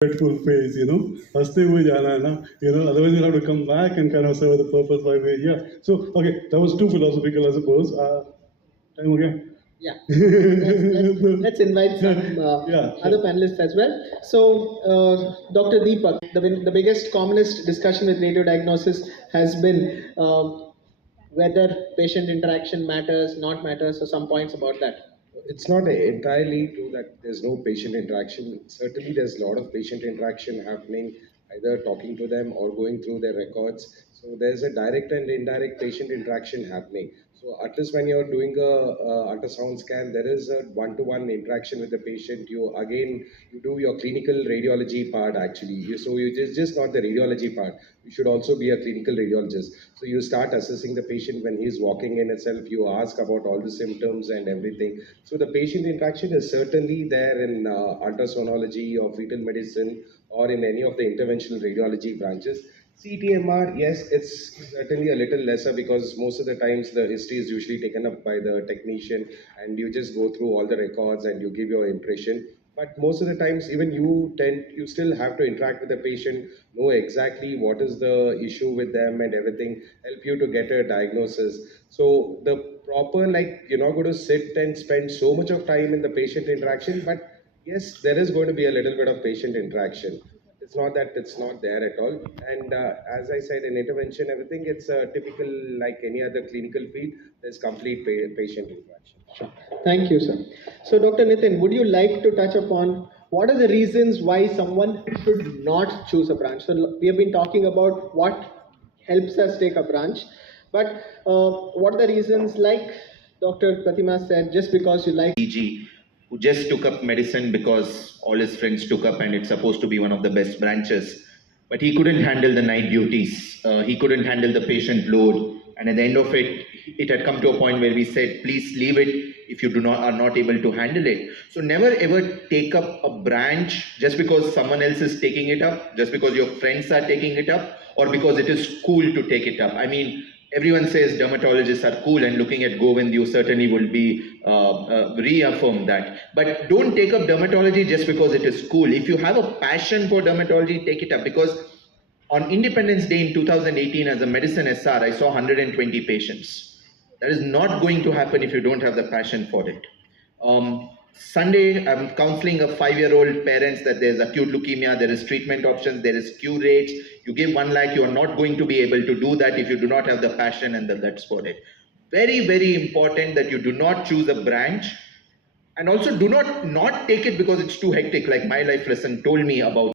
dreadful phase, Hasti hui jana hai na, otherwise you'll have to come back and kind of serve the purpose by way. Yeah. So, okay, that was too philosophical, I suppose. Time again. Yeah, let's invite some other panelists as well. So, Dr. Deepak, the biggest commonest discussion with radio diagnosis has been whether patient interaction matters, not matters, or some points about that. It's not entirely true that there's no patient interaction. Certainly, there's a lot of patient interaction happening, either talking to them or going through their records. So there's a direct and indirect patient interaction happening. So at least when you're doing a ultrasound scan, there is a one-to-one interaction with the patient. You do your clinical radiology part actually. So you just not the radiology part. You should also be a clinical radiologist. So you start assessing the patient when he's walking in itself. You ask about all the symptoms and everything. So the patient interaction is certainly there in ultrasonology or fetal medicine or in any of the interventional radiology branches. CTMR, yes, it's certainly a little lesser because most of the times the history is usually taken up by the technician and you just go through all the records and you give your impression. But most of the times, even you still have to interact with the patient, know exactly what is the issue with them and everything, help you to get a diagnosis. So the proper, like, you're not going to sit and spend so much of time in the patient interaction, but yes, there is going to be a little bit of patient interaction. It's not that it's not there at all. And as I said, in intervention, everything, it's typical like any other clinical field. There's complete patient interaction. Sure. Thank you, sir. So, Dr. Nitin, would you like to touch upon what are the reasons why someone should not choose a branch? So, we have been talking about what helps us take a branch, but what are the reasons, like Dr. Pratima said, just because you like who just took up medicine because all his friends took up and it's supposed to be one of the best branches. But he couldn't handle the night duties. He couldn't handle the patient load. And at the end of it, it had come to a point where we said, please leave it if you are not able to handle it. So never ever take up a branch just because someone else is taking it up, just because your friends are taking it up, or because it is cool to take it up. I mean, everyone says dermatologists are cool, and looking at Govind, you certainly will be reaffirm that. But don't take up dermatology just because it is cool. If you have a passion for dermatology, take it up. Because on Independence Day in 2018, as a medicine SR, I saw 120 patients. That is not going to happen if you don't have the passion for it. Sunday, I'm counseling a 5-year-old parents that there's acute leukemia, there is treatment options, there is cure rates. You give 1 lakh, you are not going to be able to do that if you do not have the passion and the guts for it. Very, very important that you do not choose a branch, and also do not take it because it's too hectic, like my life lesson told me about.